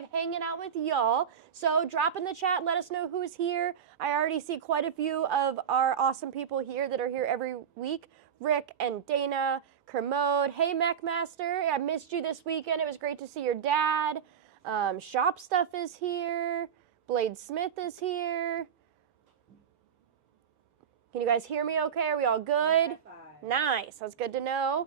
live hanging out with y'all. So drop in the chat, let us know who's here. I already see quite a few of our awesome people here that are here every week. Rick and Dana, Kermode. Hey, Mechmaster, I missed you this weekend. It was great to see your dad. Shop Stuff is here. Blade Smith is here. Can you guys hear me okay? Are we all good? Nice. That's good to know.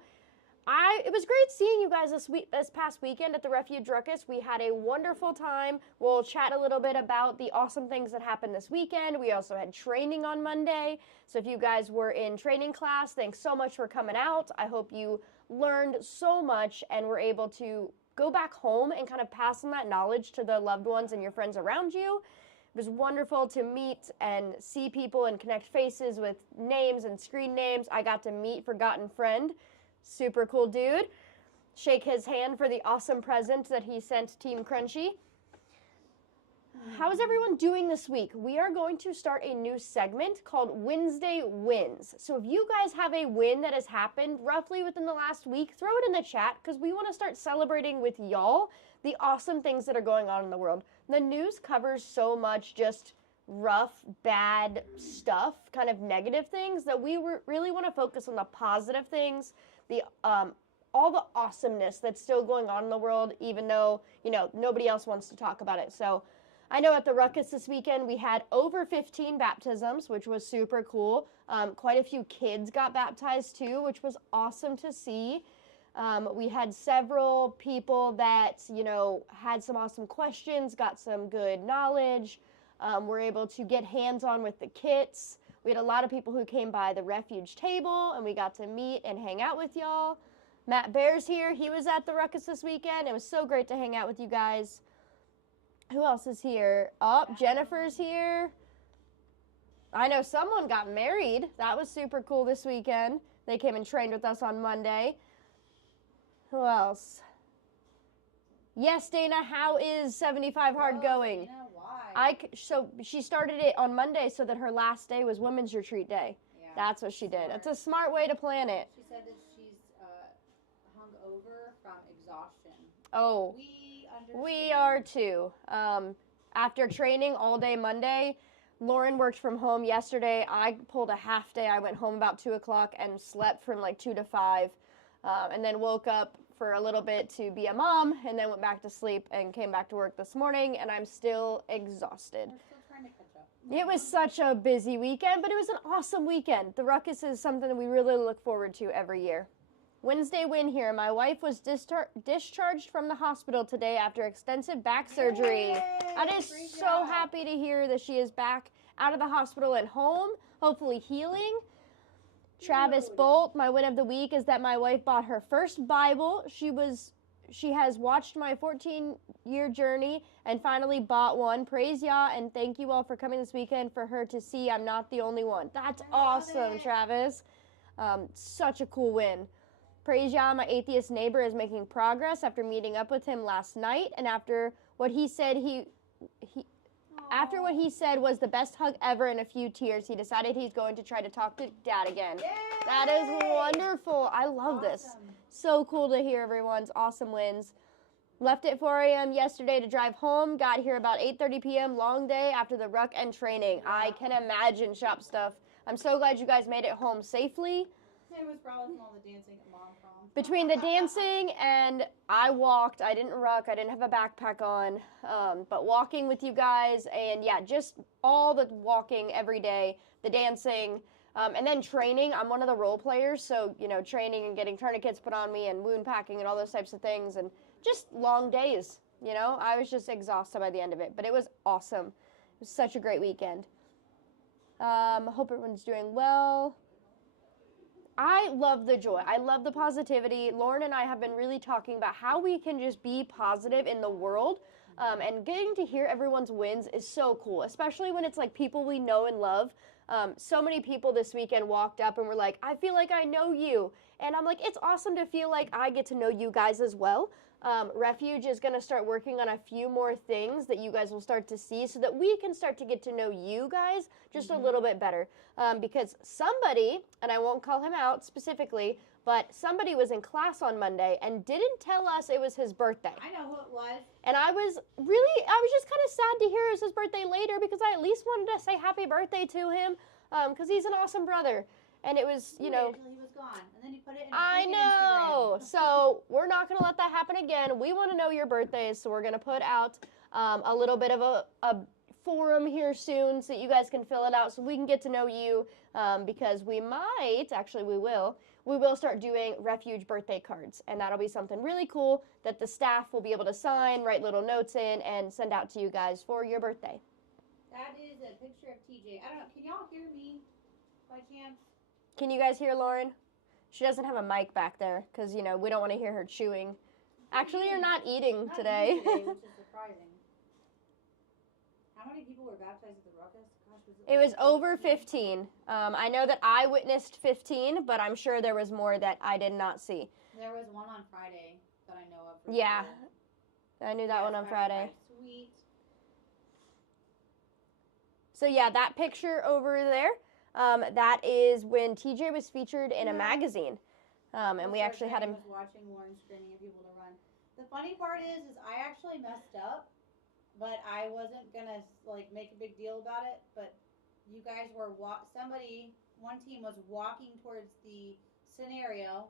It was great seeing you guys this past weekend at the Refuge Ruckus. We had a wonderful time. We'll chat a little bit about the awesome things that happened this weekend. We also had training on Monday. So if you guys were in training class, thanks so much for coming out. I hope you learned so much and were able to go back home and kind of pass on that knowledge to the loved ones and your friends around you. It was wonderful to meet and see people and connect faces with names and screen names. I got to meet Forgotten Friend. Super cool dude. Shake his hand for the awesome present that he sent Team Crunchy. How is everyone doing this week? We are going to start a new segment called Wednesday Wins. So if you guys have a win that has happened roughly within the last week, throw it in the chat because we want to start celebrating with y'all the awesome things that are going on in the world. The news covers so much just rough, bad stuff, kind of negative things, that we really want to focus on the positive things, all the awesomeness that's still going on in the world, even though, nobody else wants to talk about it. So I know at the Ruckus this weekend, we had over 15 baptisms, which was super cool. Quite a few kids got baptized too, which was awesome to see. We had several people that, had some awesome questions, got some good knowledge, were able to get hands-on with the kits. We had a lot of people who came by the Refuge table, and we got to meet and hang out with y'all. Matt Bear's here. He was at the Ruckus this weekend. It was so great to hang out with you guys. Who else is here? Oh, Jennifer's here. I know someone got married. That was super cool this weekend. They came and trained with us on Monday. Who else? Yes, Dana, how is 75 Hard going? Dana, why? So she started it on Monday so that her last day was Women's Retreat Day. Yeah, that's what she did. That's a smart way to plan it. She said that she's hung over from exhaustion. Oh, we are too. After training all day Monday, Lauren worked from home yesterday. I pulled a half day. I went home about 2 o'clock and slept from like 2 to 5, and then woke up for a little bit to be a mom, and then went back to sleep and came back to work this morning, and I'm still exhausted. We're still trying to catch up. It was such a busy weekend, but it was an awesome weekend. The Ruckus is something that we really look forward to every year. Wednesday win here. My wife was discharged from the hospital today after extensive back surgery. Yay! I is Great so job. happy to hear that she is back out of the hospital and home, hopefully healing. Travis Bolt, my win of the week is that my wife bought her first Bible. She has watched my 14-year journey and finally bought one. Praise Yah, and thank you all for coming this weekend for her to see I'm not the only one. That's awesome, Travis. Such a cool win. Praise Yah, my atheist neighbor is making progress after meeting up with him last night, and after what he said After what he said was the best hug ever and a few tears, he decided he's going to try to talk to Dad again. Yay! That is wonderful. I love this. So cool to hear everyone's awesome wins. Left at 4 a.m. yesterday to drive home. Got here about 8:30 p.m. Long day after the ruck and training. I can imagine, Shop Stuff. I'm so glad you guys made it home safely. Same was probably from all the dancing at Mom Prom. Between the dancing and I walked, I didn't ruck, I didn't have a backpack on, but walking with you guys and just all the walking every day, the dancing, and then training. I'm one of the role players, so, training and getting tourniquets put on me and wound packing and all those types of things, and just long days, I was just exhausted by the end of it, but it was awesome. It was such a great weekend. Hope everyone's doing well. I love the joy. I love the positivity. Lauren and I have been really talking about how we can just be positive in the world, and getting to hear everyone's wins is so cool, especially when it's like people we know and love. So many people this weekend walked up and were like, I feel like I know you. And I'm like, it's awesome to feel like I get to know you guys as well. Refuge is going to start working on a few more things that you guys will start to see so that we can start to get to know you guys just a little bit better. Because somebody, and I won't call him out specifically, but somebody was in class on Monday and didn't tell us it was his birthday. I know who it was. And I was just kind of sad to hear it was his birthday later, because I at least wanted to say happy birthday to him, because he's an awesome brother. And it was, you know. Until he was gone, and then he put it in. I know. So we're not going to let that happen again. We want to know your birthdays, so we're going to put out a little bit of a forum here soon so that you guys can fill it out so we can get to know you, because we will start doing Refuge birthday cards, and that'll be something really cool that the staff will be able to sign, write little notes in, and send out to you guys for your birthday. That is a picture of TJ. I don't know, can y'all hear me by chance? Can you guys hear Lauren? She doesn't have a mic back there because, you know, we don't want to hear her chewing. Actually, you're not eating today. Which is surprising. How many people were baptized at the Ruckus? Gosh, It was over 15. I know that I witnessed 15, but I'm sure there was more that I did not see. There was one on Friday that I know of. Yeah, I knew that one on Friday. Sweet. So yeah, that picture over there, that is when TJ was featured in a magazine. And we actually had him. Was watching Lauren screaming at people to run. The funny part is I actually messed up, but I wasn't gonna like make a big deal about it. But you guys were one team was walking towards the scenario,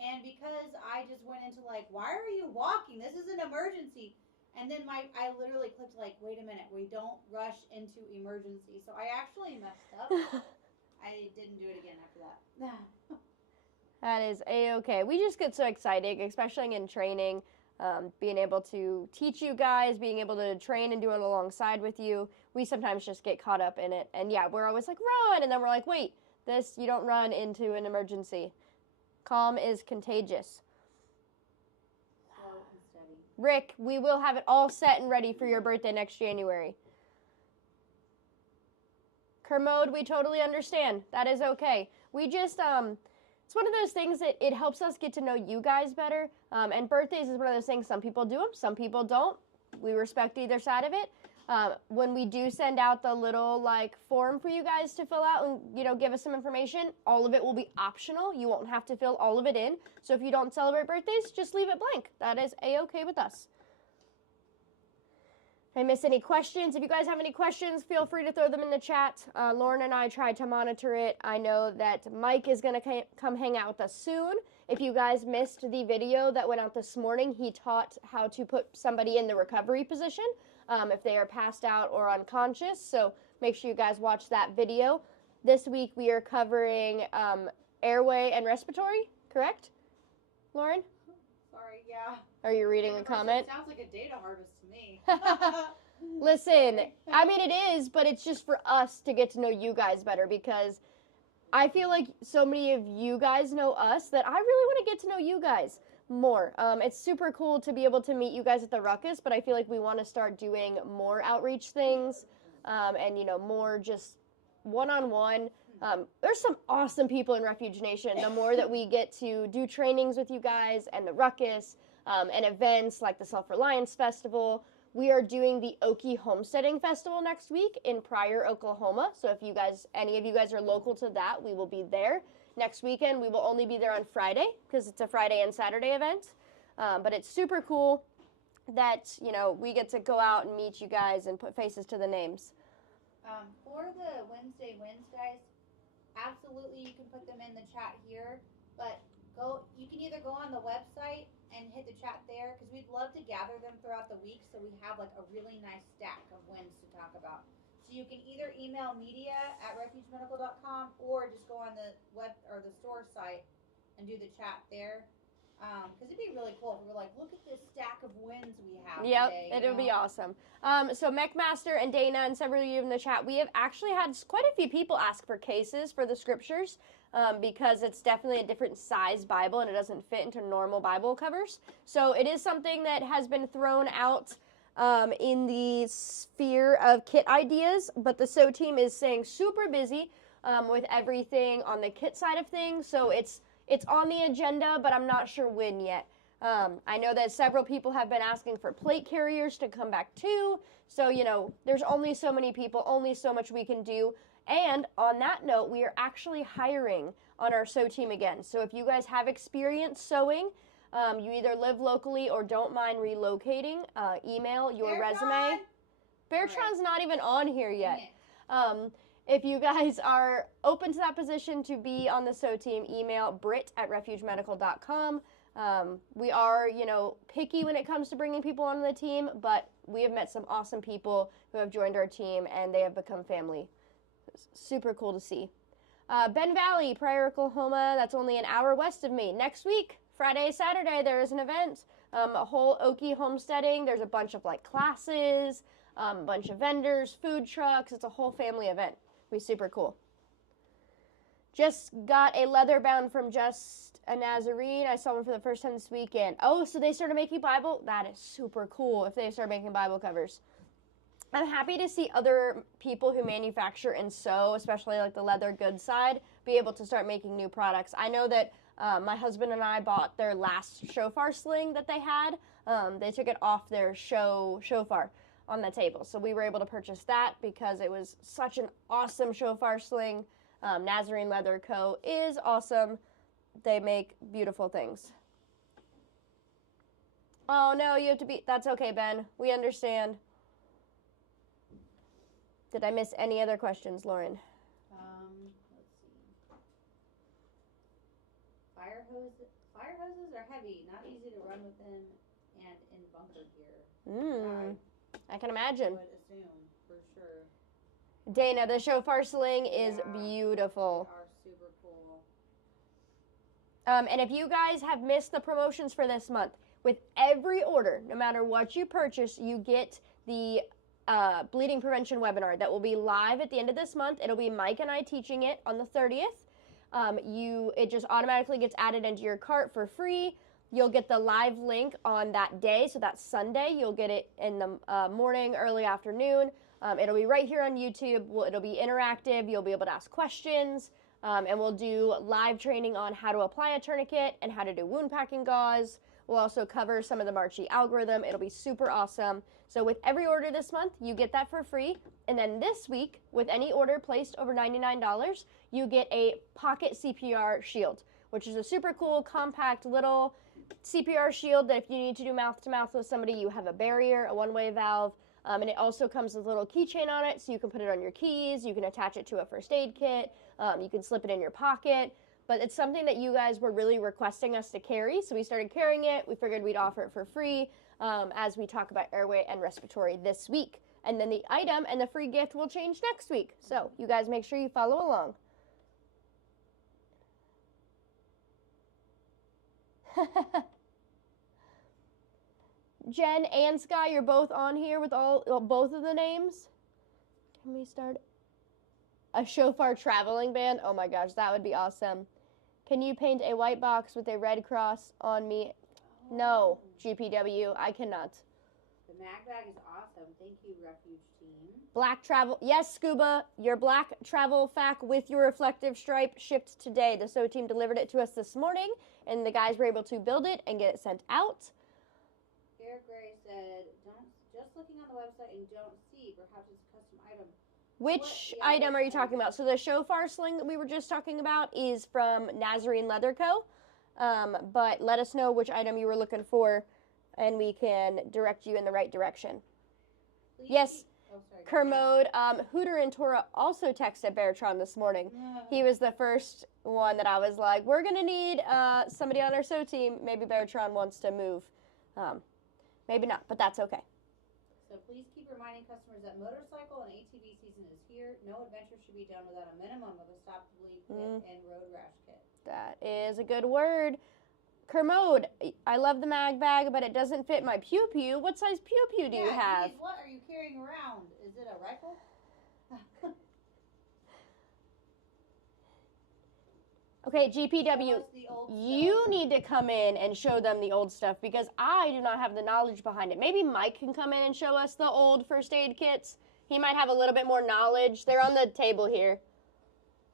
and because I just went into like, why are you walking? This is an emergency. And then I literally clicked like, wait a minute, we don't rush into emergency. So I actually messed up. I didn't do it again after that. That is A-okay. We just get so excited, especially in training, being able to teach you guys, being able to train and do it alongside with you. We sometimes just get caught up in it. And yeah, we're always like, run! And then we're like, wait, you don't run into an emergency. Calm is contagious. Slow and steady. Rick, we will have it all set and ready for your birthday next January. Kermode, we totally understand. That is okay. We just, it's one of those things that it helps us get to know you guys better. And birthdays is one of those things, some people do them, some people don't. We respect either side of it. When we do send out the little like form for you guys to fill out and, you know, give us some information, all of it will be optional. You won't have to fill all of it in. So if you don't celebrate birthdays, just leave it blank. That is A-okay with us. If I miss any questions, if you guys have any questions, feel free to throw them in the chat. Lauren and I tried to monitor it. I know that Mike is going to come hang out with us soon. If you guys missed the video that went out this morning, he taught how to put somebody in the recovery position if they are passed out or unconscious. So make sure you guys watch that video. This week we are covering airway and respiratory, correct, Lauren? Sorry, yeah. Are you reading a comment? It sounds like a data harvest to me. Listen, I mean, it is, but it's just for us to get to know you guys better, because I feel like so many of you guys know us that I really want to get to know you guys more. It's super cool to be able to meet you guys at the Ruckus, but I feel like we want to start doing more outreach things, and, you know, more just one-on-one. There's some awesome people in Refuge Nation. The more that we get to do trainings with you guys and the Ruckus, and events like the Self-Reliance Festival. We are doing the Okie Homesteading Festival next week in Pryor, Oklahoma. So if any of you guys are local to that, we will be there. Next weekend, we will only be there on Friday because it's a Friday and Saturday event. But it's super cool that, you know, we get to go out and meet you guys and put faces to the names. For the Wednesday wins, guys, absolutely you can put them in the chat here, but you can either go on the website and hit the chat there, because we'd love to gather them throughout the week so we have like a really nice stack of wins to talk about. So you can either email media@refugemedical.com or just go on the web or the store site and do the chat there. Because it'd be really cool if we were like, look at this stack of wins we have today. Yep, it would be awesome. So McMaster and Dana and several of you in the chat, we have actually had quite a few people ask for cases for the scriptures, because it's definitely a different size Bible and it doesn't fit into normal Bible covers. So it is something that has been thrown out in the sphere of kit ideas, but the SEW team is staying super busy with everything on the kit side of things. So it's on the agenda, but I'm not sure when yet. I know that several people have been asking for plate carriers to come back too. So, you know, there's only so many people, only so much we can do. And on that note, we are actually hiring on our sew team again. So if you guys have experience sewing, you either live locally or don't mind relocating, email your resume. Beartron's not even on here yet. If you guys are open to that position to be on the sew team, email brit@refugemedical.com. We are, picky when it comes to bringing people onto the team, but we have met some awesome people who have joined our team, and they have become family. It's super cool to see. Ben Valley, Pryor, Oklahoma, that's only an hour west of me. Next week, Friday, Saturday, there is an event, a whole Okie homesteading. There's a bunch of, classes, a bunch of vendors, food trucks. It's a whole family event. It'll be super cool. Just got a leather bound from Just a Nazarene. I saw one for the first time this weekend. Oh, so they started making Bible? That is super cool if they start making Bible covers. I'm happy to see other people who manufacture and sew, especially the leather goods side, be able to start making new products. I know that my husband and I bought their last shofar sling that they had. They took it off their shofar on the table. So we were able to purchase that because it was such an awesome shofar sling. Nazarene Leather Co. is awesome. They make beautiful things. Oh, no, you have to be... That's okay, Ben. We understand. Did I miss any other questions, Lauren? Let's see. Fire hoses are heavy, not easy to run with them, and in bunker gear. I can imagine. I would assume, for sure. Dana, the shofar sling is beautiful. They are super cool. And if you guys have missed the promotions for this month, with every order, no matter what you purchase, you get the bleeding prevention webinar that will be live at the end of this month. It'll be Mike and I teaching it on the 30th. It just automatically gets added into your cart for free. You'll get the live link on that day, so that's Sunday. You'll get it in the morning, early afternoon. It'll be right here on YouTube. It'll be interactive. You'll be able to ask questions, and we'll do live training on how to apply a tourniquet and how to do wound packing gauze. We'll also cover some of the Marchi algorithm. It'll be super awesome. So with every order this month, you get that for free. And then this week, with any order placed over $99, you get a pocket CPR shield, which is a super cool, compact little CPR shield that if you need to do mouth-to-mouth with somebody, you have a barrier, a one-way valve. And it also comes with a little keychain on it, so you can put it on your keys. You can attach it to a first aid kit. You can slip it in your pocket. But it's something that you guys were really requesting us to carry, so we started carrying it. We figured we'd offer it for free as we talk about airway and respiratory this week. And then the item and the free gift will change next week. So you guys make sure you follow along. Jen and Sky, you're both on here with both of the names. Can we start a shofar traveling band? Oh my gosh, that would be awesome. Can you paint a white box with a red cross on me? No, GPW, I cannot. The mag bag is awesome. Thank you, Refuge team. Black travel, yes, Scuba, your black travel fac with your reflective stripe shipped today. The sew team delivered it to us this morning, and the guys were able to build it and get it sent out. Gary Gray said, just looking on the website and don't see, perhaps it's a custom item. Which item are you talking about? So the shofar sling that we were just talking about is from Nazarene Leather Co. But let us know which item you were looking for, and we can direct you in the right direction. Please. Yes, Kermode. Hooter and Tora also texted Beartron this morning. He was the first one that I was like, we're going to need somebody on our sew team. Maybe Beartron wants to move. Maybe not, but that's okay. So please keep reminding customers that motorcycle and ATV season is here. No adventure should be done without a minimum of a stop to bleed kit and road rash kit. That is a good word. Kermode, I love the mag bag, but it doesn't fit my pew-pew. What size pew-pew do you have? Geez, what are you carrying around? Is it a rifle? Okay, GPW, you need to come in and show them the old stuff because I do not have the knowledge behind it. Maybe Mike can come in and show us the old first aid kits. He might have a little bit more knowledge. They're on the table here.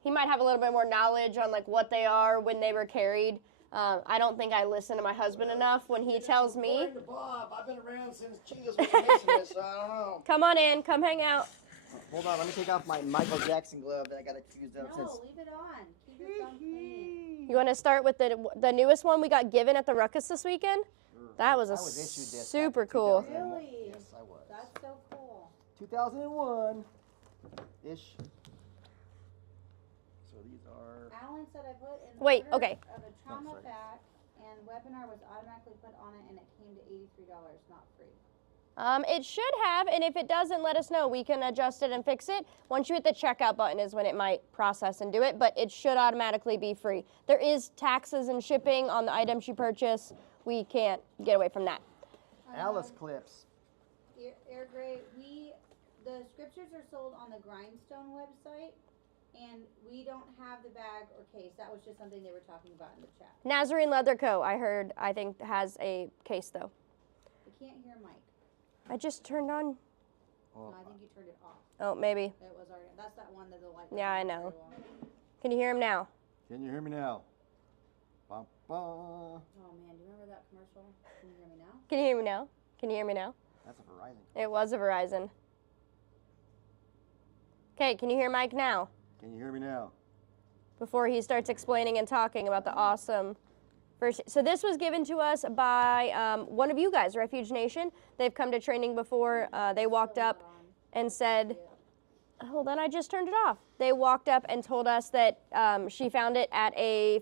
He might have a little bit more knowledge on what they are when they were carried. I don't think I listen to my husband enough when he tells me. Bob, I've been around since Jesus was missing it, so I don't know. Come on in. Come hang out. Hold on, let me take off my Michael Jackson glove that I got to use up No, since. leave it on. Keep your thumb clean. You want to start with the newest one we got given at the Ruckus this weekend? That was I a was issued this super back in cool. 2001. Really? Yes, I was. That's so cool. 2001-ish. So these are. Alan said I put in Wait, order okay. of a trauma sorry. pack, and webinar was automatically put on it, and it came to $83, not free. It should have, and if it doesn't, let us know. We can adjust it and fix it. Once you hit the checkout button is when it might process and do it, but it should automatically be free. There is taxes and shipping on the items you purchase. We can't get away from that. Alice clips. Air Gray, the scriptures are sold on the Grindstone website, and we don't have the bag or case. That was just something they were talking about in the chat. Nazarene Leather Co., I think has a case though. I can't hear Mike. I just turned on. No, I think you turned it off. Oh, maybe. It was already. That's that one that the light. Yeah, I wasn't know. very well. Can you hear him now? Can you hear me now? Ba, ba. Oh man, do you remember that commercial? Can you hear me now? Can you hear me now? Can you hear me now? That's a Verizon. It was a Verizon. Okay, can you hear Mike now? Can you hear me now? Before he starts explaining and talking about the awesome first. So this was given to us by one of you guys, Refuge Nation. They've come to training before. They walked up and said, hold on, I just turned it off. They walked up and told us that she found it at a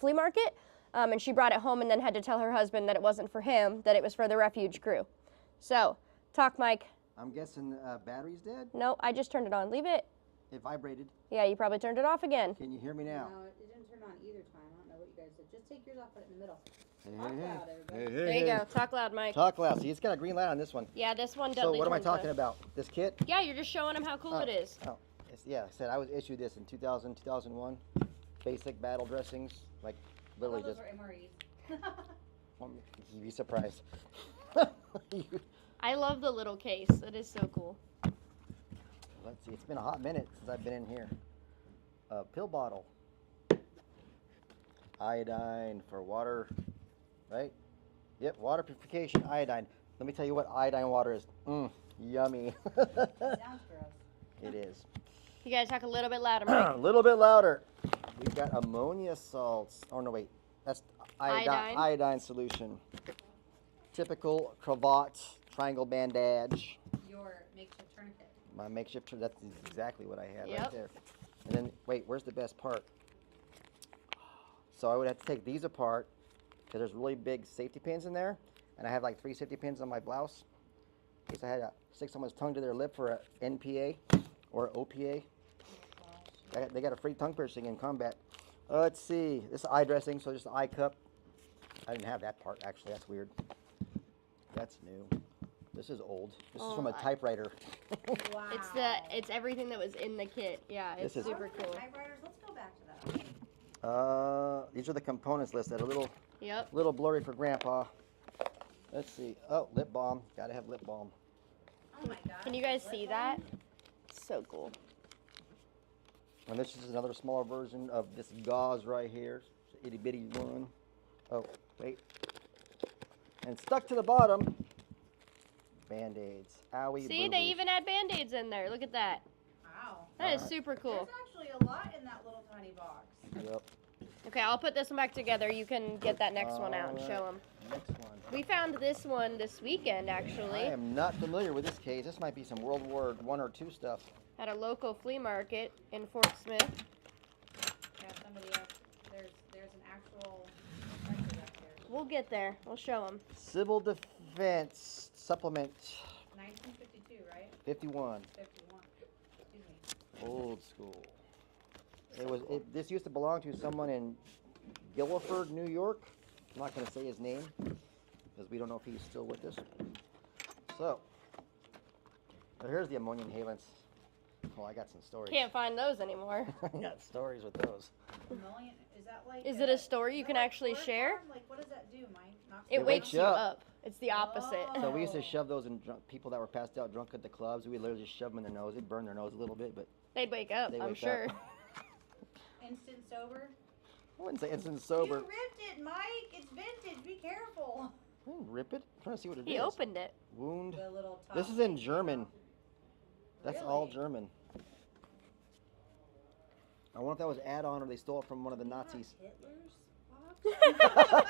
flea market, and she brought it home and then had to tell her husband that it wasn't for him, that it was for the Refuge crew. So, talk, Mike. I'm guessing battery's dead? No, I just turned it on. Leave it. It vibrated. Yeah, you probably turned it off again. Can you hear me now? No, it didn't turn on either time. I don't know what you guys did. Just take yours off, put it in the middle. Hey, Talk hey, loud, everybody. hey, There you go. Talk loud, Mike. Talk loud. See, it's got a green light on this one. Yeah, this one does. So what am I talking about? This kit? Yeah, you're just showing them how cool it is. Oh, yeah. I said I was issued this in 2000, 2001. Basic battle dressings, like literally Those just. were MREs. You'd be surprised. I love the little case. It is so cool. Let's see. It's been a hot minute since I've been in here. Pill bottle. Iodine for water, right? Yep, water purification, iodine. Let me tell you what iodine water is. Yummy. Sounds gross. It is. You gotta talk a little bit louder, Mike. A little bit louder. We've got ammonia salts. Oh, no, wait. That's iodine solution. Typical cravat, triangle bandage. Your makeshift tourniquet. My makeshift, that's exactly what I had right Yep. there. And then, wait, where's the best part? So I would have to take these apart because there's really big safety pins in there. And I have like 3 safety pins on my blouse. In case I had to stick someone's tongue to their lip for an NPA or OPA. They got a free tongue piercing in combat. Let's see. This is eye dressing, so just an eye cup. I didn't have that part, actually. That's weird. That's new. This is old. This is from a typewriter. Wow. It's everything that was in the kit. Yeah, it's This is- super cool. Typewriters. Let's go back to that. These are the components listed. A Yep. little blurry for Grandpa. Let's see. Oh, lip balm. Gotta have lip balm. Oh my god. Can you guys see that? So cool. And this is another smaller version of this gauze right here. It's an itty bitty one. Oh, wait. And stuck to the bottom, Band-Aids. Owie. See, they boo-boos. even had Band-Aids in there. Look at that. Wow. That is Alright. super cool. There's actually a lot in that little tiny box. Yep. Okay, I'll put this one back together. You can get that next one out and show them. Next one. We found this one this weekend, actually, I am not familiar with this case. This might be some World War I or II stuff. at a local flea market in Fort Smith. Yeah, somebody else. There's an actual record up there. We'll get there. We'll show them. Civil Defense Supplement 1952, right? 51. 51. Excuse me. Old school. This used to belong to someone in Guilford, New York. I'm not going to say his name because we don't know if he's still with us. So here's the ammonia inhalants. Oh, I got some stories. Can't find those anymore. I got stories with those. Mullion, is that like? Is it a story you is can that like actually chloroform? share? Like, what does that do, Mike? Knocks It you wakes out? you up. It's the opposite. So we used to Oh. shove those in people that were passed out drunk at the clubs. We literally just shove them in their nose. It'd burn their nose a little bit, but They'd wake up, they I'm wake sure. up. Instant sober. I wouldn't say instant sober. You ripped it, Mike. It's vintage. Be careful. I didn't rip it. I'm trying to see what it is. He opened it. Wound. The little top. This is in German. That's all German. I wonder if that was add-on or they stole it from one of the Nazis. Hitler's box?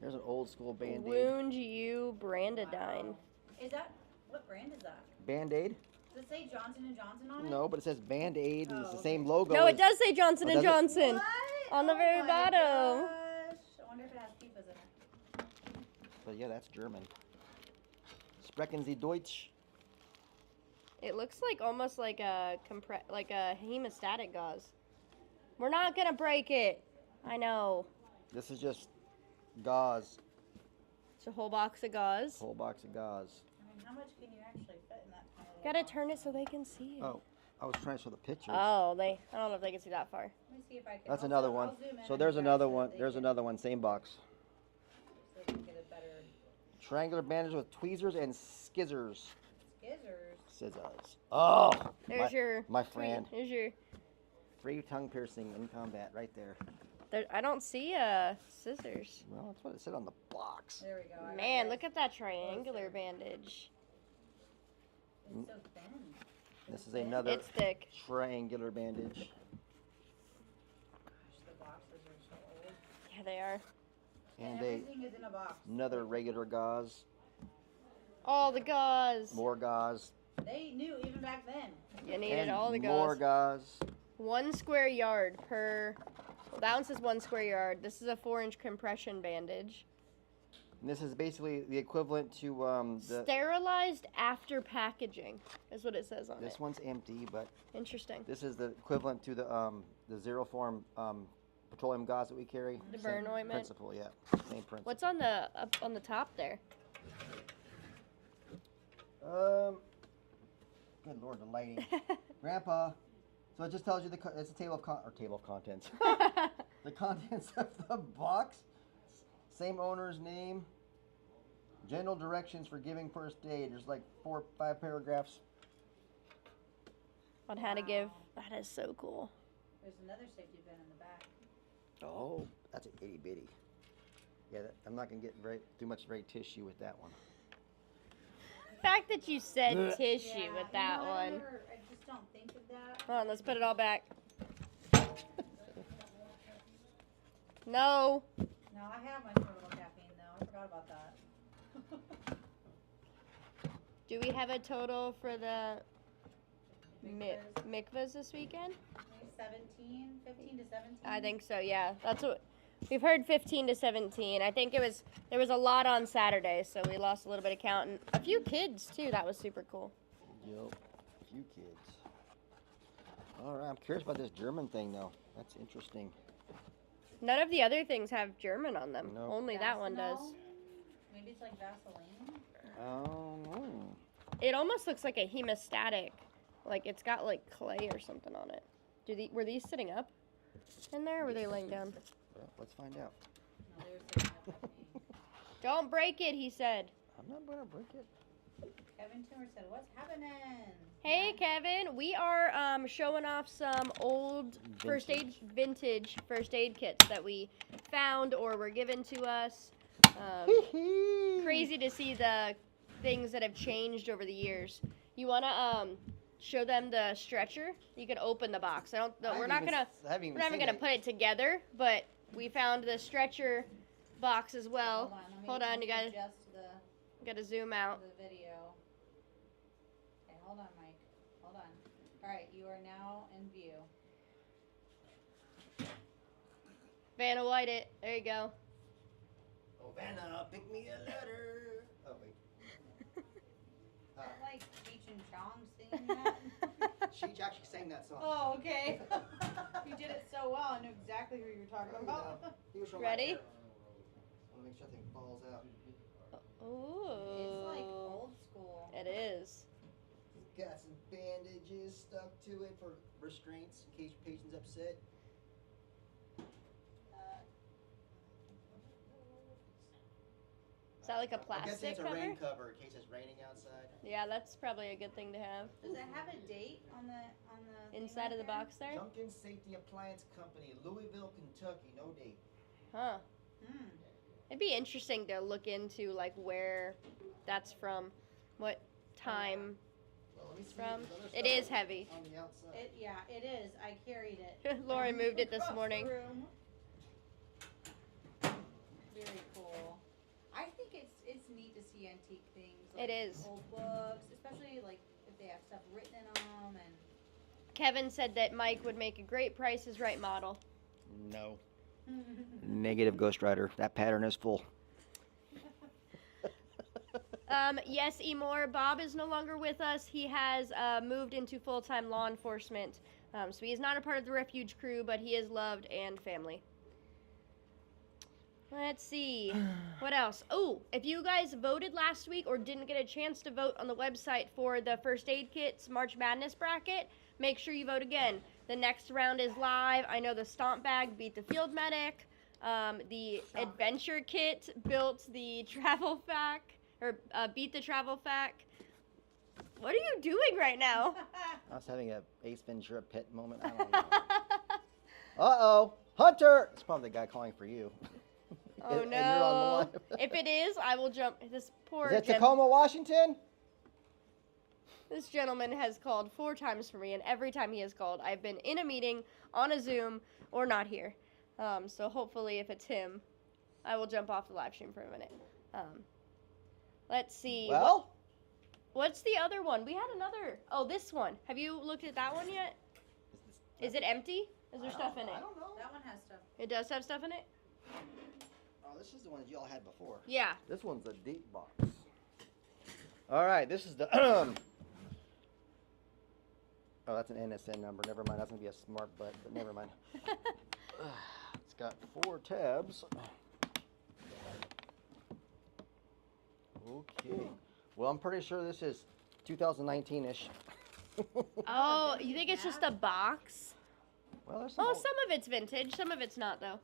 Here's an old school Band-Aid. Wound You Brandadine. Is that, what brand is that? Band-Aid? Does it say Johnson & Johnson on it? No, but it says Band-Aid and it's the Oh, same logo. No, it does say Johnson Oh, and does it? Johnson What? on the very my bottom. Gosh. I wonder if it has PFAS in it. But yeah, that's German. Sprechen Sie Deutsch? It looks like almost like a hemostatic gauze. We're not gonna break it. I know. This is just gauze. It's a whole box of gauze. Whole box of gauze. I mean, how much can you actually fit in that tiny little Gotta box? turn it so they can see it. Oh, I was trying to show the pictures. Oh, I don't know if they can see that far. Let me see if I can. That's I'll another zoom- one. I'll zoom in So on there's you guys another so one. they There's can- another one. Same box. So they can get a better Triangular bandage with tweezers and skizzers. scissors. Scissors. Oh, There's my friend. There's your. Free tongue piercing in combat right there. I don't see scissors. Well, that's what it said on the box. There we go. I got Man, this. look at that triangular bandage. It's so thin. This is another It's thick. triangular bandage. Gosh, the boxes are so old. Yeah, they are. And everything is in a box. another regular gauze. All the gauze. More gauze. They knew even back then. You needed and all the more gauze. gauze. 1 square yard per. Well, that one says 1 square yard. This is a 4-inch compression bandage. And this is basically the equivalent to the. Sterilized after packaging is what it says on This it. one's empty, but Interesting. this is the equivalent to the zero form petroleum gauze that we carry. The Same burn ointment. Principle, yeah. Same principle. What's on the up on the top there? Good lord, the lighting. Grandpa. So it just tells you it's a table of contents. The contents of the box. Same owner's name. General directions for giving first aid. There's like 4 or 5 paragraphs. On how to give. That is so cool. There's another safety pin in the back. Oh, that's an itty bitty. Yeah, I'm not gonna get too much tissue with that one. The fact that you said Ugh. tissue Yeah, with you that know, one. I just don't think of that. Hold on, let's put it all back. No. No, I have my terminal caffeine though. I forgot about that. Do we have a total for the Because mikvahs this weekend? maybe 17, 15 to 17. I think so, yeah. That's what we've heard, 15 to 17. I think there was a lot on Saturday, so we lost a little bit of count, and a few kids too. That was super cool. Yep, a few kids. All right, I'm curious about this German thing though. That's interesting. None of the other things have German on them. Nope. Only that one does. Vaseline? Maybe it's like Vaseline. Oh. It almost looks like a hemostatic. Like it's got like clay or something on it. Were these sitting up in there, or were they laying down? Well, let's find out. No, they were sitting up at me. Don't break it, he said. I'm not gonna break it. Kevin Timmer said, "What's happening?" Hey, Kevin. We are showing off some old vintage first aid kits that we found or were given to us. Crazy to see the things that have changed over the years. You wanna show them the stretcher? You can open the box. We're not gonna put it together, but we found the stretcher box as well. Hold on, you gotta adjust zoom out. the video. Okay, hold on, Mike. Hold on. All right, you are now in view. Vanna White it. There you go. Oh, Vanna, pick me a letter. Oh, wait. Is that like Cheech and Chong singing that? She actually sang that song. Oh, okay. You did it so well. I knew exactly who you were talking about. Ready? I want to make sure everything falls out. Ooh. It's like old school. It is. Got some bandages stuck to it for restraints in case your patient's upset. Is that like a I guess plastic it's a cover? rain cover in case it's raining outside. Yeah, that's probably a good thing to have. Does it have a date on the thing Inside right of the there? box there? Junkin Safety Appliance Company, Louisville, Kentucky. No date. Huh. Hmm. It'd be interesting to look into like where that's from, what time from. It is heavy. On the outside. It is. I carried it. Lori moved it this Across the morning. room. Very cool. I think it's neat to see antique things. Like It is. old books, especially like if they have stuff written in them and. Kevin said that Mike would make a great Price is Right model. No. Negative, Ghost Rider. That pattern is full. Yes, Emor, Bob is no longer with us. He has moved into full-time law enforcement. So he is not a part of the Refuge crew, but he is loved and family. Let's see. What else? Oh, if you guys voted last week or didn't get a chance to vote on the website for the First Aid Kit's March Madness bracket, make sure you vote again. The next round is live. I know the Stomp Bag beat the Field Medic. The Adventure Kit built the Travel Pack, or beat the Travel Pack. What are you doing right now? I was having a Ace Ventura pet moment. I don't know. Uh-oh. Hunter! It's probably the guy calling for you. Oh, And you're on the no. line. If it is, I will jump. This poor Is that gen- Tacoma, Washington? This gentleman has called 4 times for me, and every time he has called, I've been in a meeting, on a Zoom, or not here. So hopefully, if it's him, I will jump off the live stream for a minute. Let's see. Well, What's the other one? We had another. Oh, this one. Have you looked at that one yet? Is it empty? Is there stuff in it? I don't know. That one has stuff. It does have stuff in it? Oh, this is the one that y'all had before. Yeah. This one's a deep box. All right, this is the... oh, that's an NSN number. Never mind. That's going to be a smart butt, but never mind. It's got 4 tabs. Okay. Well, I'm pretty sure this is 2019-ish. Oh, you think it's just a box? Well, there's some Oh, old- some of it's vintage. Some of it's not, though.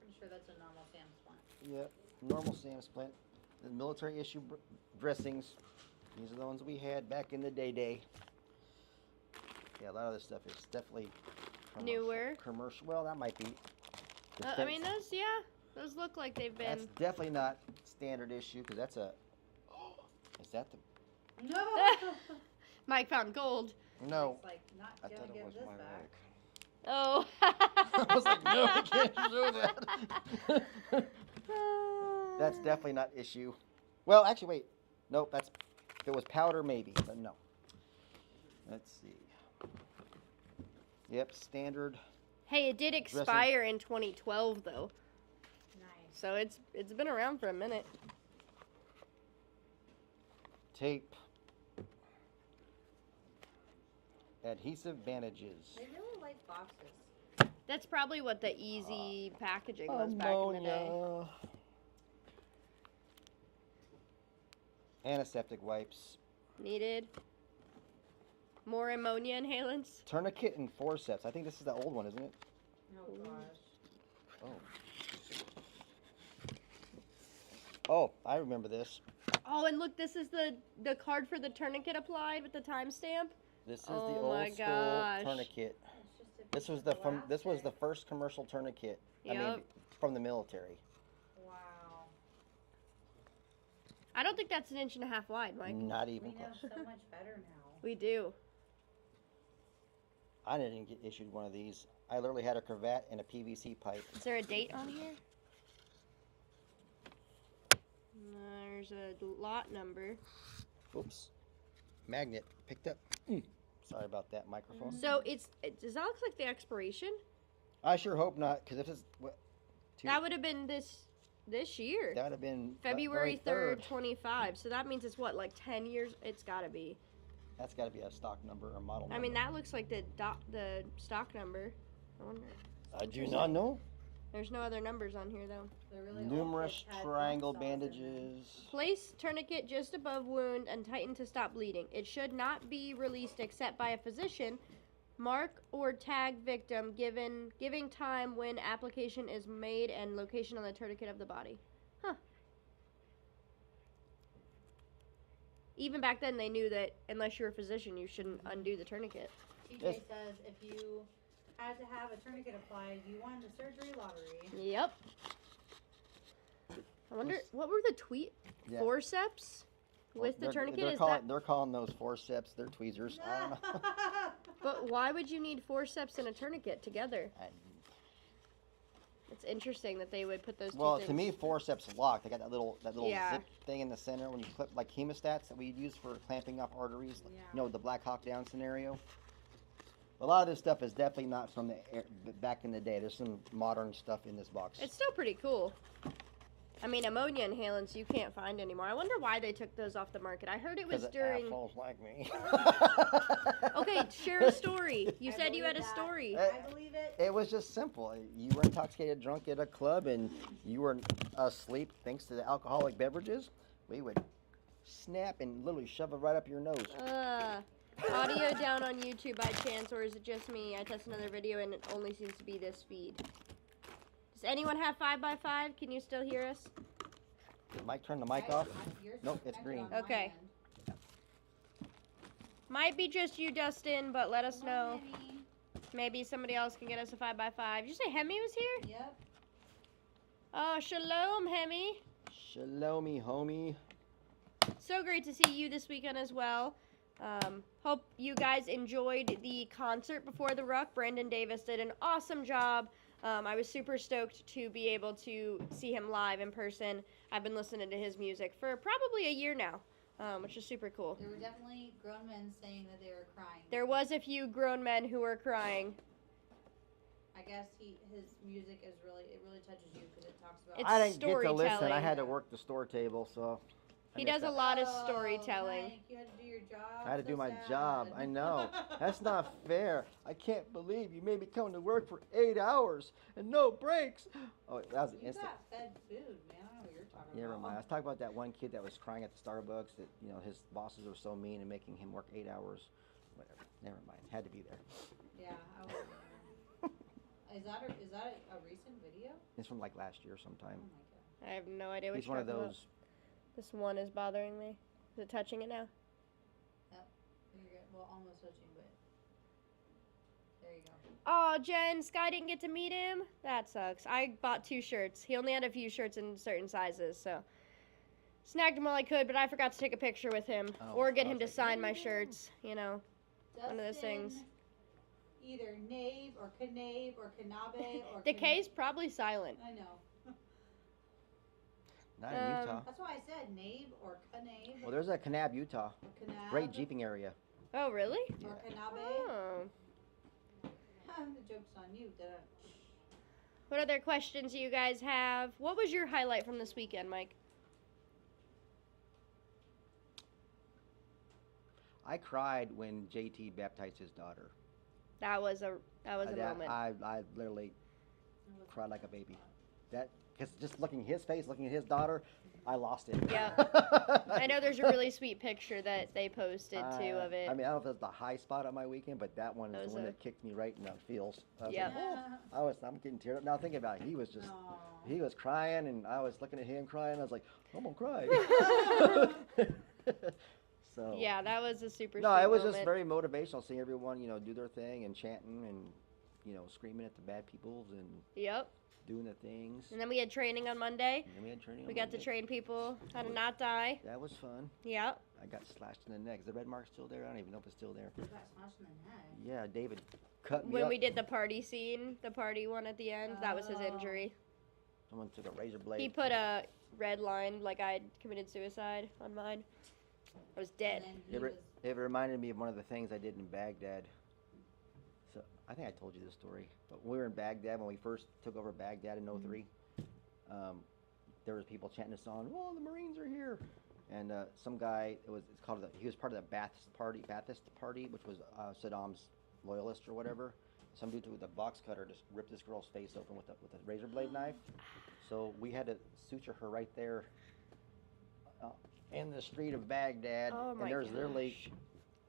Pretty sure that's a normal Sam's one. Yep, normal Sam Splint. The military issue dressings. These are the ones we had back in the day. Yeah, a lot of this stuff is definitely commercial. Newer. Commercial. Well, that might be. I mean, those look like they've been. That's definitely not standard issue because that's a. Is that the? No. Mike found gold. No. It's like not I gonna thought it give was this my back. rag. Oh. I was like, no, I can't show that. That's definitely not issue. Well, actually, wait. Nope, that's. If it was powder, maybe, but no. Let's see. Yep, standard. Hey, it did expire in 2012 though, Nice. so it's been around for a minute. Tape. Adhesive bandages. They really like boxes. That's probably what the easy packaging was back in the day. Ammonia. Antiseptic wipes. Needed. More ammonia inhalants. Tourniquet and forceps. I think this is the old one, isn't it? Oh gosh. Oh, I remember this. Oh, and look, this is the card for the tourniquet applied with the timestamp. This is Oh the my old school gosh. tourniquet. It's just a This was piece the of this was the plastic. first commercial tourniquet. I mean, Yep. from the military. Wow. I don't think that's 1.5 inches wide, Mike. Not We even know close. so much better now. We do. I didn't get issued one of these. I literally had a cravat and a PVC pipe. Is there a date on here? There's a lot number. Oops. Magnet picked up. Sorry about that microphone. So does that look like the expiration? I sure hope not, because if it's That would have been this year. that would have been February very 3rd, 25. So that means it's what, like 10 years? It's got to be. That's got to be a stock number or model number. I mean, that looks like the stock number. I wonder. I do not know. There's no other numbers on here, though. They're really Numerous old. It's had triangle bump sauce in it. bandages. Place tourniquet just above wound and tighten to stop bleeding. It should not be released except by a physician. Mark or tag victim giving time when application is made and location on the tourniquet of the body. Huh. Even back then, they knew that unless you're a physician, you shouldn't undo the tourniquet. TJ Yes. says if you had to have a tourniquet applied, you won the surgery lottery. Yep. I wonder, what were the tweet? Yeah. Forceps? With the tourniquet, They're calling those forceps. They're tweezers. I don't know. But why would you need forceps and a tourniquet together? It's interesting that they would put those two Well, things. to me, forceps lock. They got that little Yeah. zip thing in the center when you clip, like hemostats that we use for clamping up arteries. Yeah. You know, the Black Hawk Down scenario. A lot of this stuff is definitely not from back in the day. There's some modern stuff in this box. It's still pretty cool. I mean, ammonia inhalants you can't find anymore. I wonder why they took those off the market. I heard it was during. Assholes like me. Okay, share a story. You I said you had a believe that. story. I believe it. It was just simple. You were intoxicated, drunk at a club, and you were asleep thanks to the alcoholic beverages. We would snap and literally shove it right up your nose. Audio down on YouTube by chance, or is it just me? I test another video and it only seems to be this feed. Does anyone have 5x5? Can you still hear us? Did Mike turn the mic off? Nope, it's green. Okay. Might be just you, Dustin, but let us know. Maybe somebody else can get us a 5x5. Did you say Hemi was here? Yep. Oh, shalom, Hemi. Shalomi, homie. So great to see you this weekend as well. Hope you guys enjoyed the concert before the Ruck. Brandon Davis did an awesome job. I was super stoked to be able to see him live in person. I've been listening to his music for probably a year now, which is super cool. There were definitely grown men saying that they were crying. There was a few grown men who were crying. I guess his music is it really touches you because it talks about. It's I didn't get to listen. I storytelling. had to work the store table, so. I He missed does a that. lot of Oh, storytelling. Mike, you had to do your job. I had to So do my sad. job. I know. That's not fair. I can't believe you made me come to work for 8 hours and no breaks. Oh, that was You instant. got fed food, man. I don't know what you're talking Never about. mind. I was talking about that one kid that was crying at the Starbucks that, you know, his bosses were so mean and making him work 8 hours. Whatever. Never mind. Had to be there. Yeah, I was there. Is that a recent video? It's from like last year sometime. Oh my god. I have no idea what He's you're one of talking those. about. This one is bothering me. Is it touching it now? You're good. Well, almost touching, but there you go. Oh, Jen, Sky didn't get to meet him? That sucks. I bought 2 shirts. He only had a few shirts in certain sizes, so. Snagged him while I could, but I forgot to take a picture with him. Oh, Or get I him to was like, sign my shirts, you know. One of those things. Dustin, either Nave or Kanabe or Kanabe or. The K's probably silent. I know. Not in Utah. That's why I said Nave or Kanabe. Well, there's a Kanab, Utah. Kanab. Great jeeping area. Oh, really? Or Kanabe. Oh. The joke's on you. Duh. What other questions do you guys have? What was your highlight from this weekend, Mike? I cried when JT baptized his daughter. That was a moment. I literally cried like a baby. Because just looking at his face, looking at his daughter, I lost it. Yeah. I know there's a really sweet picture that they posted too of it. I mean, I don't know if it was the high spot of my weekend, but that one is That the was one a- that kicked me right in the feels. I was Yeah. like, I'm getting teared up now thinking about it. He was just, he was crying, and I was looking at him crying. I was like, I'm gonna cry. So. Yeah, that was a super No, sweet it was moment. just very motivational seeing everyone, you know, do their thing and chanting and, you know, screaming at the bad peoples and Yep. doing the things. And then we had training on Monday. And then we had training. We on got to Monday. train people how to not die. That was fun. Yep. I got slashed in the neck. Is the red mark still there? I don't even know if it's still there. You got smashed in the neck. Yeah, David cut me When up. we did the party scene, the party one at the end, that was his Oh. injury. Someone took a razor blade. He put a red line like I had committed suicide on mine. I was dead. And then he It, was. it reminded me of one of the things I did in Baghdad. So I think I told you this story. But when we were in Baghdad, when we first took over Baghdad in '03, there was people chanting a song. "Oh, the Marines are here!" And some guy, he was part of the Ba'athist party, which was Saddam's loyalist or whatever. Some dude with a box cutter just ripped this girl's face open with a razor blade knife. So we had to suture her right there in the street of Baghdad. Oh my and there's literally,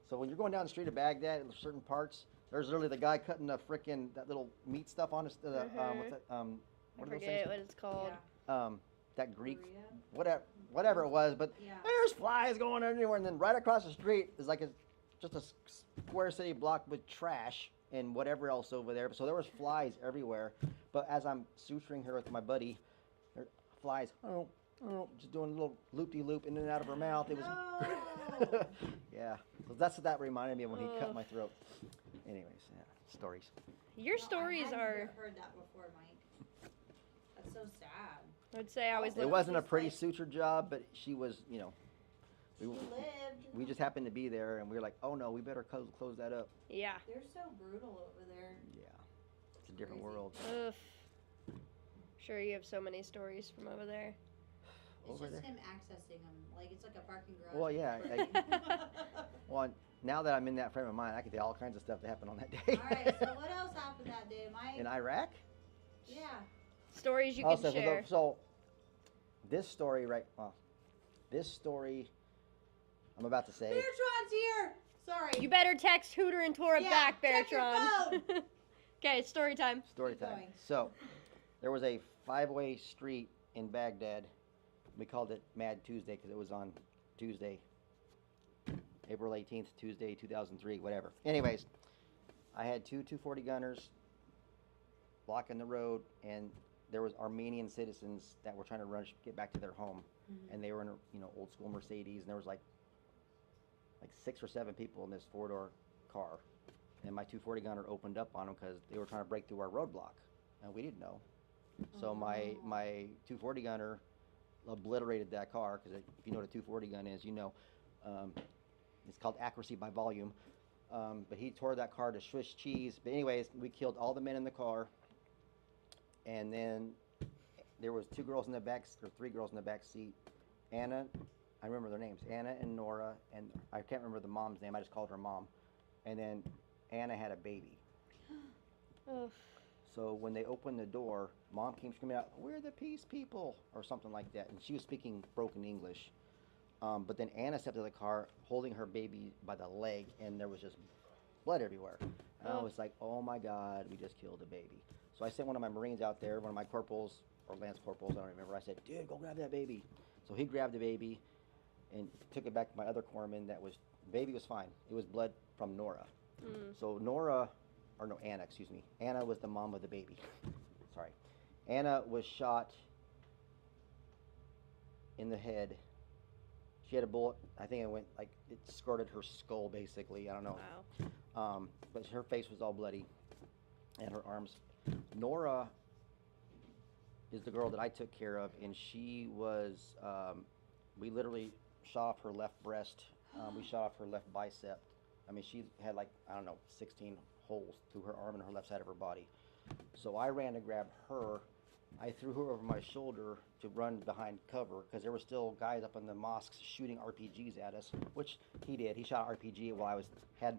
so when you're going down the street of Baghdad, in certain parts, there's literally the guy cutting the frickin' that little meat stuff on his, what's that, I what are those forget things? what it's called. Yeah. That Greek, Burrito? whatever it was, but Yeah. there's flies going everywhere, and then right across the street is like just a square city block with trash and whatever else over there. So there was flies everywhere. But as I'm suturing her with my buddy, there flies. oh, just doing a little loop-de-loop in and out of her mouth. It was, No. yeah. So that's what that reminded me of when he cut Ugh. my throat. Anyways, yeah, stories. Your No, stories I are. hadn't heard that before, Mike. That's so sad. I'd say I always It look. wasn't a just pretty like- suture job, but she was, She lived. we just happened to be there, and we were like, oh no, we better close that up. Yeah. They're so brutal over there. Yeah, it's a different Crazy. world. Ugh. Sure, you have so many stories from over there. It's Over just there. him accessing them. Like, it's like a parking garage. Well, yeah. Well, now that I'm in that frame of mind, I can tell all kinds of stuff that happened on that day. Alright, so what else happened that day, Mike? In Iraq? Yeah. Stories you can Also, share. so this story, right? This story I'm about to say. Beartron's here! Sorry. You better text Hooter and Tora Yeah, back, check your Beartron. Okay, story time. Story Keep time. going. So, there was a 5-way street in Baghdad. We called it Mad Tuesday because it was on Tuesday, April 18th, Tuesday, 2003, whatever. Anyways, I had two 240 gunners blocking the road, and there was Armenian citizens that were trying to get back to their home, and they were in a old school Mercedes, and there was like 6 or 7 people in this 4-door car. And my 240 gunner opened up on them because they were trying to break through our roadblock, and we didn't know. So my 240 gunner obliterated that car, because if you know what a 240 gun is, you know. It's called accuracy by volume. But he tore that car to Swiss cheese. But anyways, we killed all the men in the car, and then there was 2 girls in the back, or 3 girls in the back seat. Anna, I remember their names, Anna and Nora, and I can't remember the mom's name. I just called her mom. And then Anna had a baby. Ugh. So when they opened the door, Mom came screaming out, "We're the peace people," or something like that. And she was speaking broken English. But then Anna stepped to the car holding her baby by the leg, and there was just blood everywhere. And I was like, oh my God, we just killed a baby. So I sent one of my Marines out there, one of my corporals, or lance corporals, I don't remember. I said, dude, go grab that baby. So he grabbed the baby and took it back to my other corpsman. Baby was fine. It was blood from Nora. So Anna, excuse me. Anna was the mom of the baby. Sorry. Anna was shot in the head. She had a bullet. I think it skirted her skull, basically. I don't know. Wow. But her face was all bloody, and her arms. Nora is the girl that I took care of, and she was. We literally shot off her left breast. We shot off her left bicep. I mean, she had 16 holes through her arm and her left side of her body. So I ran to grab her. I threw her over my shoulder to run behind cover, because there were still guys up in the mosques shooting RPGs at us, which he did. He shot an RPG while I had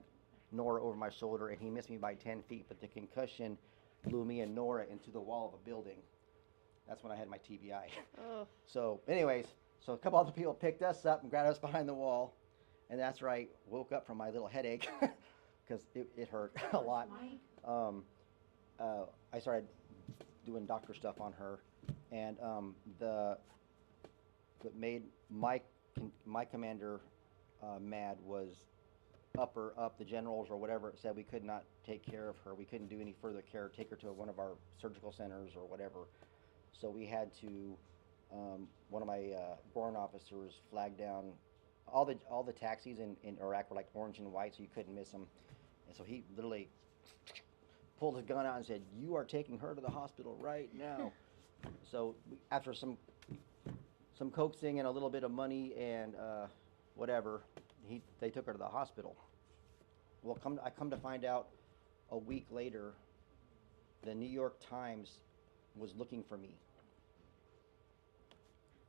Nora over my shoulder, and he missed me by 10 feet, but the concussion blew me and Nora into the wall of a building. That's when I had my TBI. Oh. So anyways, a couple other people picked us up and grabbed us behind the wall, and that's where I woke up from my little headache, because it hurt a lot. I started doing doctor stuff on her, and what made my commander mad was the generals or whatever said we could not take care of her. We couldn't do any further care, take her to one of our surgical centers or whatever. So we had to, one of my warrant officers flagged down all the taxis in Iraq were like orange and white, so you couldn't miss them. And so he literally pulled his gun out and said, "You are taking her to the hospital right now." So after some coaxing and a little bit of money and whatever, they took her to the hospital. Well, I come to find out a week later, the New York Times was looking for me.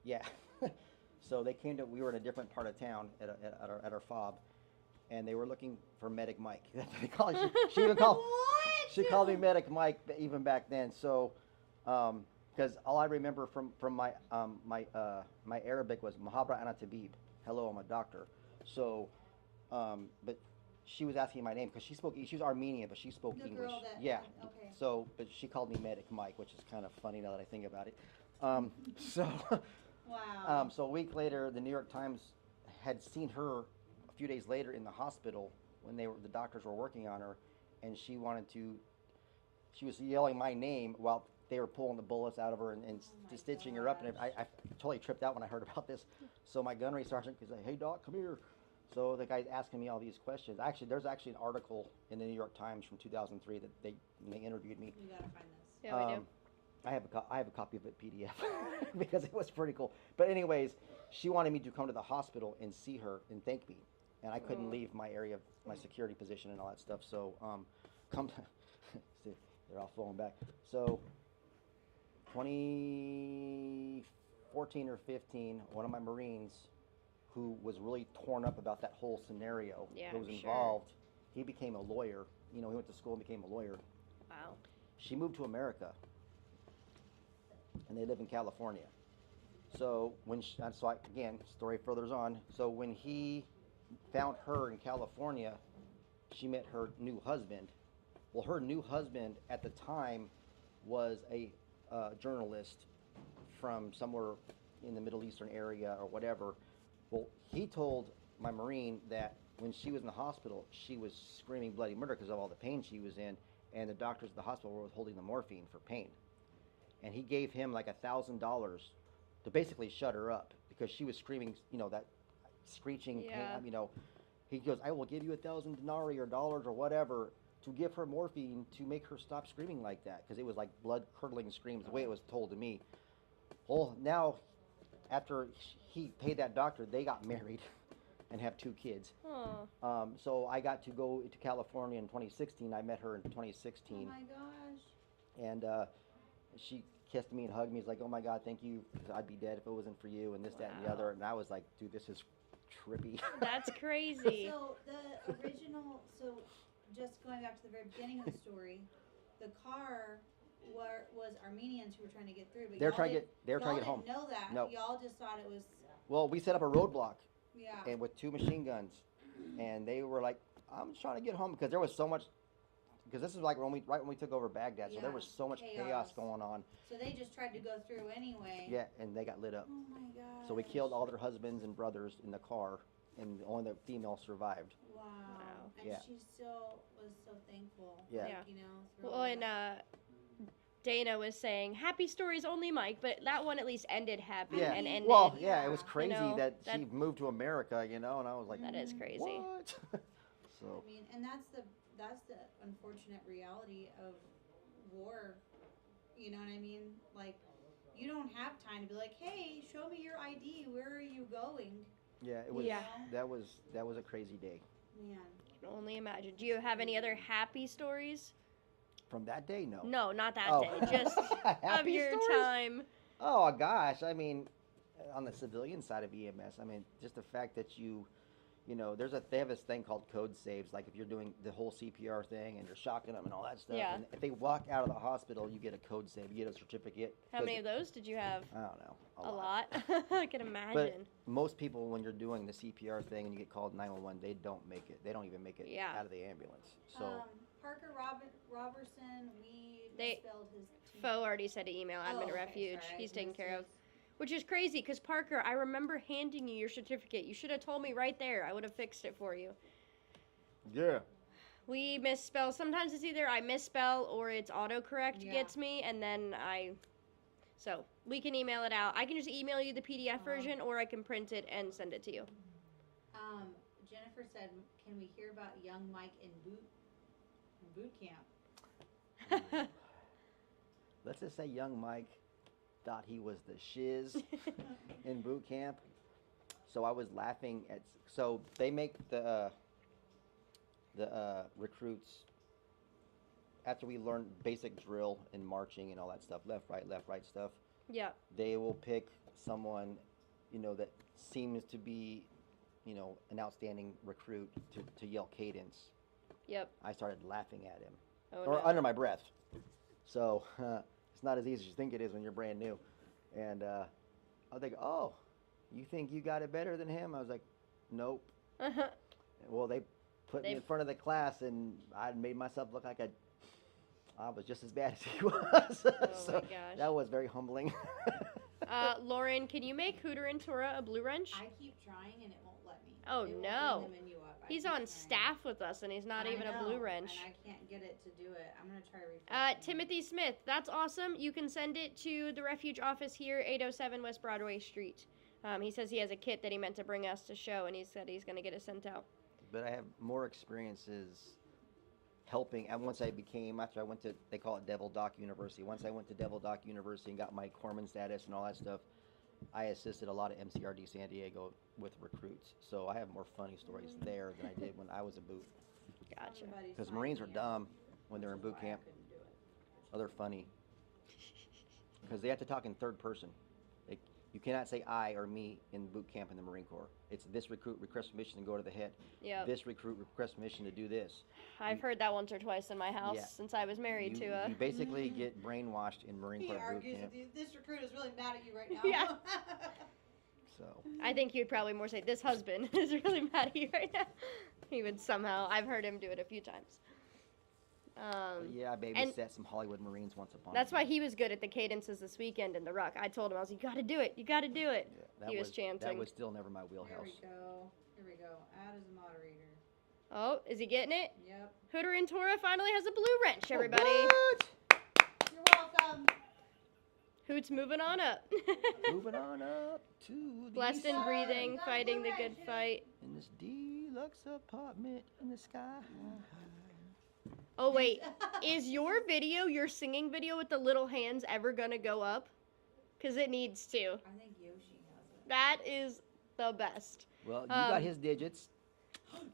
Yeah. So they came we were in a different part of town at our fob, and they were looking for Medic Mike. They called, she even called. What? She called me Medic Mike even back then. So, because all I remember from my Arabic was Mahabra Ana Tabib. Hello, I'm a doctor. So, but she was asking my name because she was Armenian, but she spoke The English. girl that- Yeah. okay. So, but she called me Medic Mike, which is kind of funny now that I think about it. So. Wow. So a week later, the New York Times had seen her a few days later in the hospital when the doctors were working on her, and she was yelling my name while they were pulling the bullets out of her and Oh my stitching her up. And gosh. I totally tripped out when I heard about this. So my gunnery sergeant was like, "Hey doc, come here." So the guy's asking me all these questions. Actually, there's actually an article in the New York Times from 2003 that when they interviewed me. We gotta find this. Yeah, we do. I have a copy of it PDF because it was pretty cool. But anyways, she wanted me to come to the hospital and see her and thank me, and I couldn't leave my area of my security position and all that stuff. So come, see, they're all flowing back. So 2014 or 15, one of my Marines who was really torn up about that whole scenario, Yeah, who was I'm sure. involved, he became a lawyer. He went to school and became a lawyer. Wow. She moved to America, and they live in California. So again, story furthers on. So when he found her in California, she met her new husband. Well, her new husband at the time was a journalist from somewhere in the Middle Eastern area or whatever. Well, he told my Marine that when she was in the hospital, she was screaming bloody murder because of all the pain she was in, and the doctors at the hospital were withholding the morphine for pain. And he gave him like $1,000 to basically shut her up because she was screaming, that screeching pain. Yeah. He goes, "I will give you 1,000 denarii or dollars or whatever to give her morphine to make her stop screaming like that," because it was like blood curdling screams, the way it was told to me. Well, now after he paid that doctor, they got married and have 2 kids. Oh. So I got to go to California in 2016. I met her in 2016. Oh my gosh. And she kissed me and hugged me. He's like, "Oh my God, thank you. I'd be dead if it wasn't for you," and this, that, and the Wow. other. And I was like, "Dude, this is trippy." That's crazy. So the original, just going back to the very beginning of the story, the car was Armenians who were trying to get through, but They were y'all trying to didn't- get. They were trying to get y'all home. didn't know that. No. Y'all just thought it was, Well, we set up a roadblock yeah. and with 2 machine guns, and they were like, "I'm just trying to get home," because there was so much. Because this is like right when we took over Baghdad, so there Yeah, was so much chaos going on. So they just tried to go through anyway. Yeah, and they got lit up. Oh my gosh. So we killed all their husbands and brothers in the car, and only the female survived. Wow. And Yeah. she still was so thankful. Yeah. Like, Yeah. through Well, all and that. Dana was saying happy stories only, Mike, but that one at least ended happy Yeah. and ended. Well, yeah, it was Yeah. crazy that she that- moved to America, and I was like, That is crazy. "What?" So I mean, and that's the unfortunate reality of war. You know what I mean? Like, you don't have time to be like, "Hey, show me your ID. Where are you going?" yeah, it was. Yeah. That was a crazy day. Man. I can only imagine. Do you have any other happy stories? From that day, no. No, not that Oh. day. Just of Happy your stories? time. Oh gosh, I mean, on the civilian side of EMS, I mean, just the fact that they have this thing called code saves. Like if you're doing the whole CPR thing and you're shocking them and all that stuff, Yeah. and if they walk out of the hospital, you get a code save, you get a certificate. How many of those did you have? I don't know. A lot. I can imagine. But most people, when you're doing the CPR thing and you get called 911, they don't make it. They don't even make it Yeah. out of the ambulance. So Parker Robertson, we They- misspelled his T. Fo already said to email Admin okay, Refuge. sorry, I He's taken missed care of. his. Which is crazy because Parker, I remember handing you your certificate. You should have told me right there. I would have fixed it for you. yeah. We misspell. Sometimes it's either I misspell or it's autocorrect Yeah. gets me, and then So we can email it out. I can just email you the PDF version, or I can print it and send it to you. Jennifer said, "Can we hear about young Mike in boot camp?" Let's just say young Mike thought he was the shiz in boot camp. So I was laughing at. So they make the recruits after we learn basic drill and marching and all that stuff, left, right stuff. Yeah. They will pick someone, that seems to be, an outstanding recruit to yell cadence. Yep. I started laughing at him, Oh, or no. under my breath. So it's not as easy as you think it is when you're brand new. And I think, "Oh, you think you got it better than him?" I was like, "Nope." Well, they put me in front of the class, and I made myself look like I was just as bad as he was. Oh So my gosh. that was very humbling. Lauren, can you make Hooter and Tora a blue wrench? I keep trying and it won't let me. Oh, It won't no. bring the menu up. He's keep on trying. staff with us, and he's not I even a know, blue wrench. And I can't get it to do it. I'm gonna try refreshing. Timothy Smith, that's awesome. You can send it to the Refuge office here, 807 West Broadway Street. He says he has a kit that he meant to bring us to show, and he said he's going to get it sent out. But I have more experiences helping. And once I became, after I went to, they call it Devil Dock University. Once I went to Devil Dock University and got my corpsman status and all that stuff, I assisted a lot of MCRD San Diego with recruits. So I have more funny stories there than I did when I was a boot. Gotcha. Because Marines are dumb when they're in boot camp. Oh, they're funny. Because they have to talk in third person. You cannot say I or me in boot camp in the Marine Corps. It's this recruit requests permission to go to the head. Yep. This recruit requests permission to do this. I've heard that once or twice in my house since I was married to a... You basically get brainwashed in Marine Corps boot argues camp. that this recruit is really mad at you right now. Yeah. So I think you'd probably more say, this husband is really mad at you right now. He would somehow... I've heard him do it a few times. yeah, I babysat some Hollywood Marines once upon a time. That's why he was good at the cadences this weekend in the ruck. I told him, I was like, you got to do it. You got to do it. Yeah, He was chanting. That was still never my Here wheelhouse. we go. Here we go. Add as a moderator. Oh, is he getting it? Yep. Hooter and Tora finally has a blue wrench, everybody. What? You're welcome. Hoot's moving on up. Moving on up to the Blessed and side breathing, fighting the good fight. in this deluxe apartment in the sky. Oh, wait. Is your video, your singing video with the little hands ever going to go up? Because it needs to. I think Yoshi has it. That is the best. Well, you got his digits.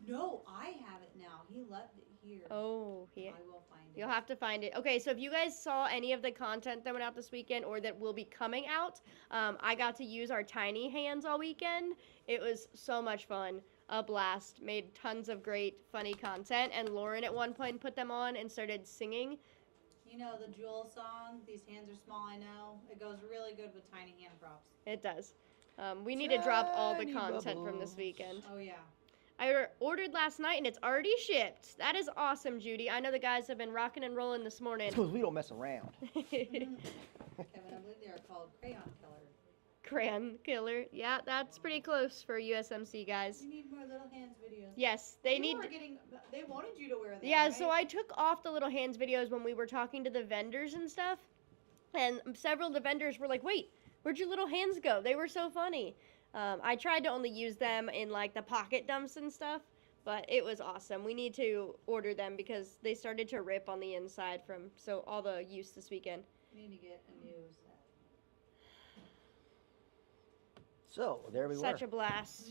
No, I have it now. He left it here. Oh, yeah. I will find it. You'll have to find it. Okay, so if you guys saw any of the content that went out this weekend or that will be coming out, I got to use our tiny hands all weekend. It was so much fun. A blast. Made tons of great, funny content. And Lauren at one point put them on and started singing. You know the Jewel song, These Hands Are Small, I Know? It goes really good with tiny hand props. It does. We need to drop all the Tiny content from this bubbles. weekend. Oh, yeah. I ordered last night and it's already shipped. That is awesome, Judy. I know the guys have been rocking and rolling this morning. Because we don't mess around. Kevin, I believe they are called Crayon Killer. Crayon Killer. Yeah, that's pretty close for USMC, guys. You need more Little Hands videos. Yes, they need... They wanted you to wear them, Yeah, right? so I took off the Little Hands videos when we were talking to the vendors and stuff. And several of the vendors were like, wait, where'd your little hands go? They were so funny. I tried to only use them in like the pocket dumps and stuff, but it was awesome. We need to order them because they started to rip on the inside from all the use this weekend. We need to get a new set. So, there we Such were. a blast.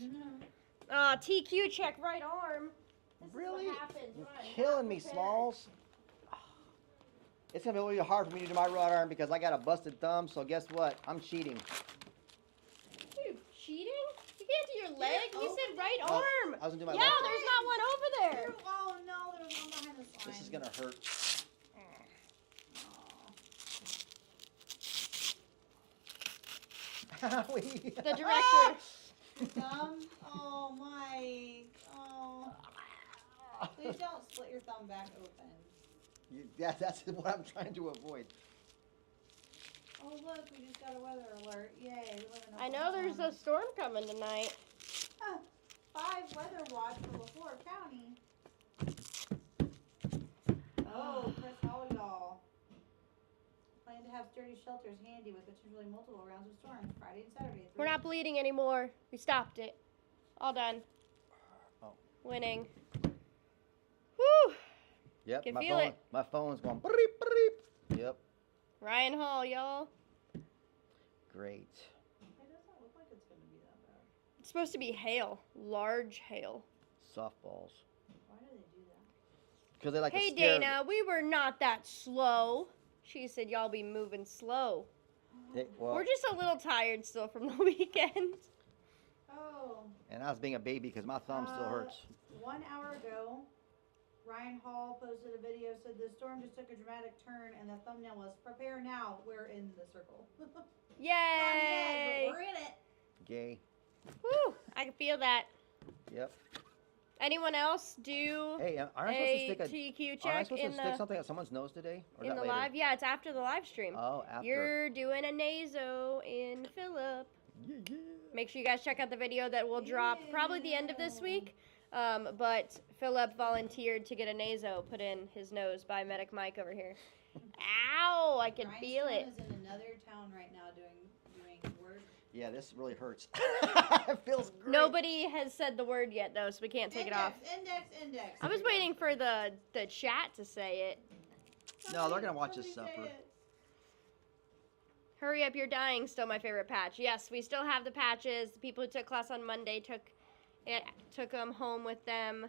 No. TQ check right arm. This Really? is what happens You're when I'm not killing me, prepared. Smalls. It's going to be really hard for me to do my right arm because I got a busted thumb, so guess what? I'm cheating. Dude, cheating? You can't do your leg. You said right Oh, arm. I was going to do my Yeah, left. there's not one over there. Oh, no, there's one behind the sign. This is going to hurt. Howie. The director. Thumb? Oh, Mike. Oh. Please don't split your thumb back open. That's what I'm trying to avoid. Oh, look, we just got a weather alert. Yay. We live in I know there's a storm coming tonight. 5 weather watch for LaFleur County. Oh, Chris Hollyall. Plan to have sturdy shelters handy with potentially multiple rounds of storms Friday and Saturday. We're not bleeding anymore. We stopped it. All done. Oh. Winning. Whew. Yep, Can my feel phone, it. my phone's going beep, beep. Yep, Ryan Hall, y'all. great. It doesn't look like it's going to be that bad. It's supposed to be hail. Large hail. Softballs. Why do they do that? Because they like Hey, to scare. Dana, we were not that slow. She said y'all be moving slow. Well, We're just a little tired still from the weekend. Oh. and I was being a baby because my thumb still hurts. 1 hour ago, Ryan Hall posted a video, said the storm just took a dramatic turn, and the thumbnail was, prepare now, we're in the circle. Not Yay! yet, but we're in it. Gay. Woo! I can feel that. Yep. Anyone else do Hey, aren't I a supposed to stick TQ aren't I check supposed in to stick the something at someone's nose today? Or is in that the later? live? Yeah, it's after the live stream. Oh, after. You're doing a naso in Phillip. Yeah, yeah. Make sure you guys check out the video that will drop probably the end of this week. But Philip volunteered to get a naso put in his nose by Medic Mike over here. Ow! I can feel it. Rhinestone is in another town right now doing work. Yeah, this really hurts. It feels great. Nobody has said the word yet, though, so we can't take it off. Index. I was waiting for the chat to say it. No, they're gonna watch us suffer. Hurry up, you're dying. Still my favorite patch. Yes, we still have the patches. The people who took class on Monday took them home with them.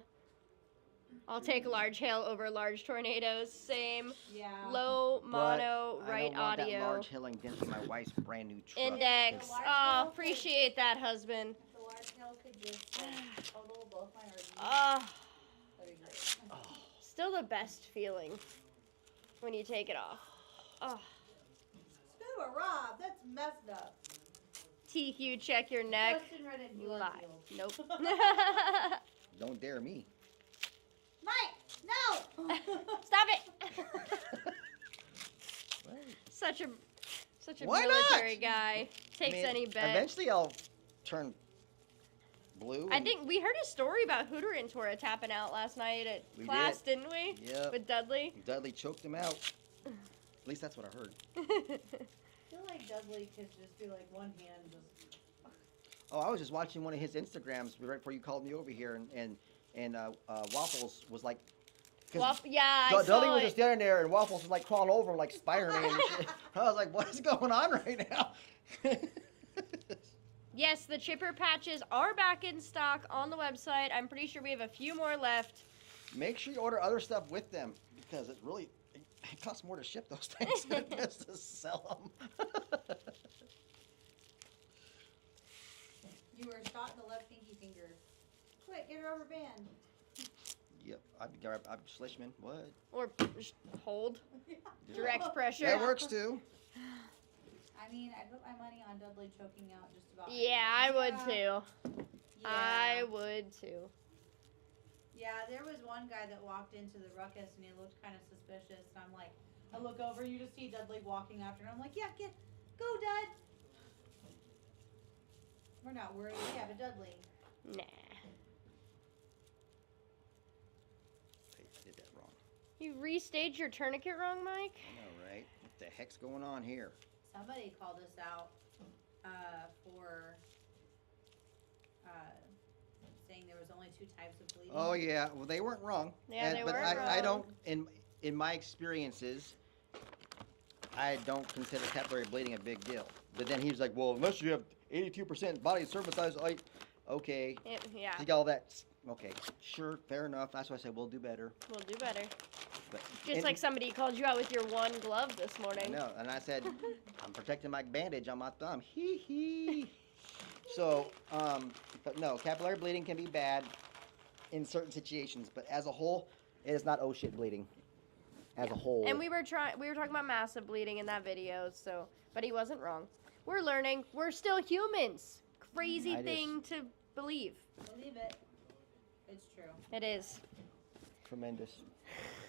I'll take large hail over large tornadoes. Same. Yeah. Low mono, but right I don't want audio. that large hailing dent my wife's brand new truck. Index. The large Oh, hail appreciate that, husband. The large hail could just total both my RVs. Oh, That'd be great. still the best feeling when you take it off. Oh. Scuba Rob, that's messed up. TQ, check your neck. Justin read it in You blood lie. field. Nope. Don't dare me. Mike, no! Stop it. Such a Why military not? guy. Takes any bet. Eventually, I'll turn blue. I think we heard a story about Hooter and Tora tapping out last night at We class, didn't we? Yep. With Dudley. Dudley choked him out. At least that's what I heard. I feel like Dudley could just be like one hand just. Oh, I was just watching one of his Instagrams right before you called me over here, and Waffles was like, Yeah, I Dudley saw was it. just standing there, and Waffles was like crawling over him, like Spider-Man and shit. I was like, what is going on right now? Yes, the chipper patches are back in stock on the website. I'm pretty sure we have a few more left. Make sure you order other stuff with them, because it costs more to ship those things than it does to sell them. You were shot in the left pinky finger. Quick, get a rubber band. Yep, I'm Schlishman. What? Or hold. Direct pressure. That works too. I mean, I put my money on Dudley choking out just about. Yeah, I would too. Yeah. I would too. Yeah, there was one guy that walked into the ruckus and he looked kind of suspicious. And I'm like, I look over, you just see Dudley walking after, and I'm like, yeah, go, Dud. We're not worried. We have a Dudley. Nah. I did that wrong. You restaged your tourniquet wrong, Mike? I know, right? What the heck's going on here? Somebody called us out for saying there was only 2 types of bleeding. Oh yeah, well they weren't wrong. Yeah, they but weren't I wrong. don't in my experiences, I don't consider capillary bleeding a big deal. But then he was like, well, unless you have 82% body surface size, okay, Yeah, take all that. Okay, sure, fair enough. That's why I said we'll do better. we'll do better. But Just like somebody called you out with your one glove this morning. No, and I said I'm protecting my bandage on my thumb. Hee hee. So, but no, capillary bleeding can be bad in certain situations, but as a whole, it is not oh shit bleeding. As a whole. And we were talking about massive bleeding in that video, so but he wasn't wrong. We're learning. We're still humans. Crazy It is. thing to believe. Believe it. It's true. It is. Tremendous.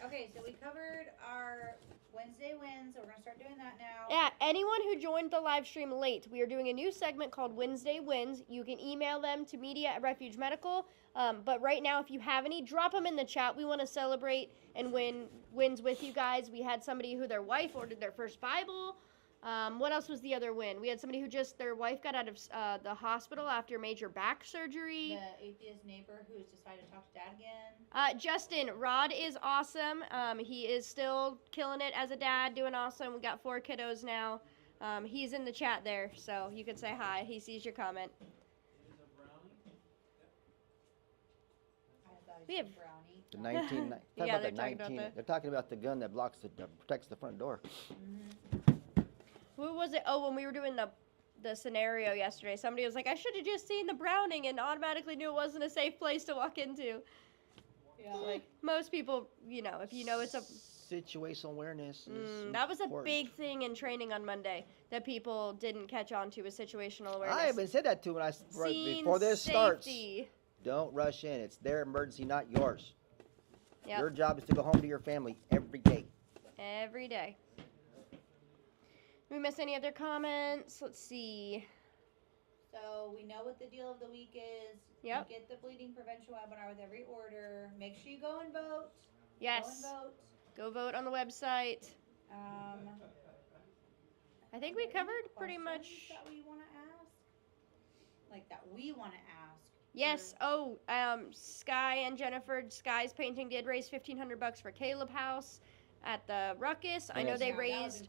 Okay, so we covered our Wednesday wins, so we're going to start doing that now. Yeah, anyone who joined the live stream late, we are doing a new segment called Wednesday Wins. You can email them to media@Refuge Medical. But right now, if you have any, drop them in the chat. We want to celebrate and win wins with you guys. We had somebody who their wife ordered their first Bible. What else was the other win? We had somebody who their wife got out of the hospital after major back surgery. The atheist neighbor who's decided to talk to dad again. Justin, Rod is awesome. He is still killing it as a dad, doing awesome. We got 4 kiddos now. He's in the chat there, so you can say hi. He sees your comment. I thought he We said have- brownie. The 19. Yeah, about they're the talking about 19. the- They're talking about the gun that protects the front door. Who was it? Oh, when we were doing the scenario yesterday, somebody was like, I should have just seen the Browning and automatically knew it wasn't a safe place to walk into. Yeah. Like, most people, if you know it's a... Situational awareness. Is that was a important. big thing in training on Monday that people didn't catch on to was situational awareness. I even said that to when Scene before this starts. safety. Don't rush in. It's their emergency, not yours. Yep. Your job is to go home to your family every day. Every day. Did we miss any other comments? Let's see. So we know what the deal of the week is. Yep. Get the bleeding prevention webinar with every order. Make sure you go and vote. Yes. Go and vote. Go vote on the website. I think we covered pretty much. That we want to ask. Like that we want to ask. Yes. Sky and Jennifer, Sky's painting did raise $1,500 for Caleb House at the Ruckus. I know they raised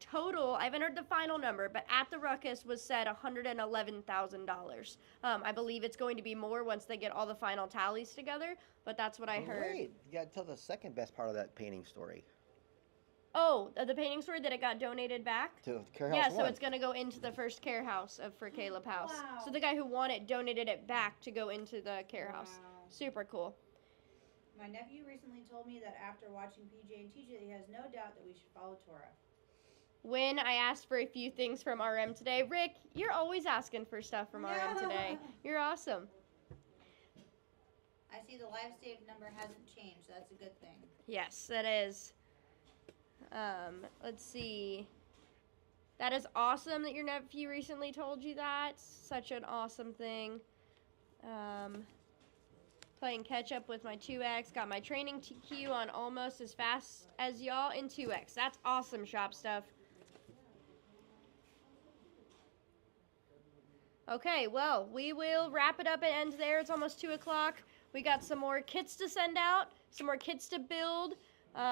total. I haven't heard the final number, but at the Ruckus was said $111,000. I believe it's going to be more once they get all the final tallies together, but that's what I heard. Wait, you got to tell the second best part of that painting story. Oh, the painting story that it got donated back? To Care House. Yeah, so 1. it's going to go into the first care house for Caleb House. Wow. So the guy who won it donated it back to go into the care house. Super cool. My nephew recently told me that after watching PJ and TJ, he has no doubt that we should follow Tora. When I asked for a few things from RM today, Rick, you're always asking for stuff from RM today. You're awesome. I see the live save number hasn't changed. That's a good thing. Yes, that is. Let's see. That is awesome that your nephew recently told you that. Such an awesome thing. Playing catch up with my 2X. Got my training queue on almost as fast as y'all in 2X. That's awesome, Shop Stuff. Okay, well, we will wrap it up and end there. It's almost 2 o'clock. We got some more kits to send out, some more kits to build.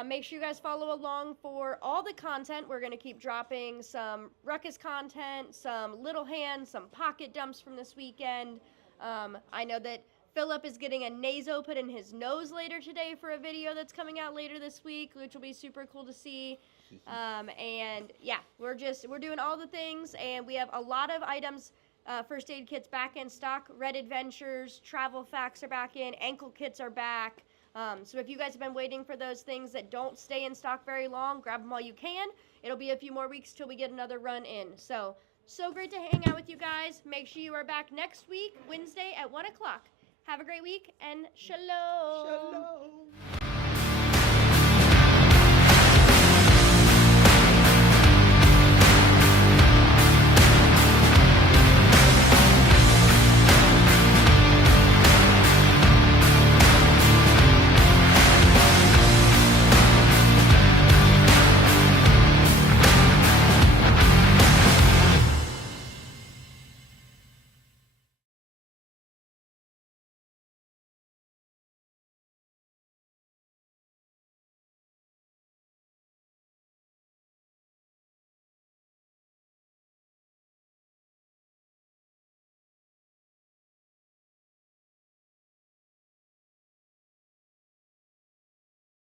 Make sure you guys follow along for all the content. We're going to keep dropping some Ruckus content, some Little Hands, some pocket dumps from this weekend. I know that Philip is getting a naso put in his nose later today for a video that's coming out later this week, which will be super cool to see. And yeah, we're doing all the things, and we have a lot of items. First aid kits back in stock. Red Adventures, travel facts are back in. Ankle kits are back. So if you guys have been waiting for those things that don't stay in stock very long, grab them while you can. It'll be a few more weeks till we get another run in. So great to hang out with you guys. Make sure you are back next week, Wednesday at 1 o'clock. Have a great week, and shalom. Shalom.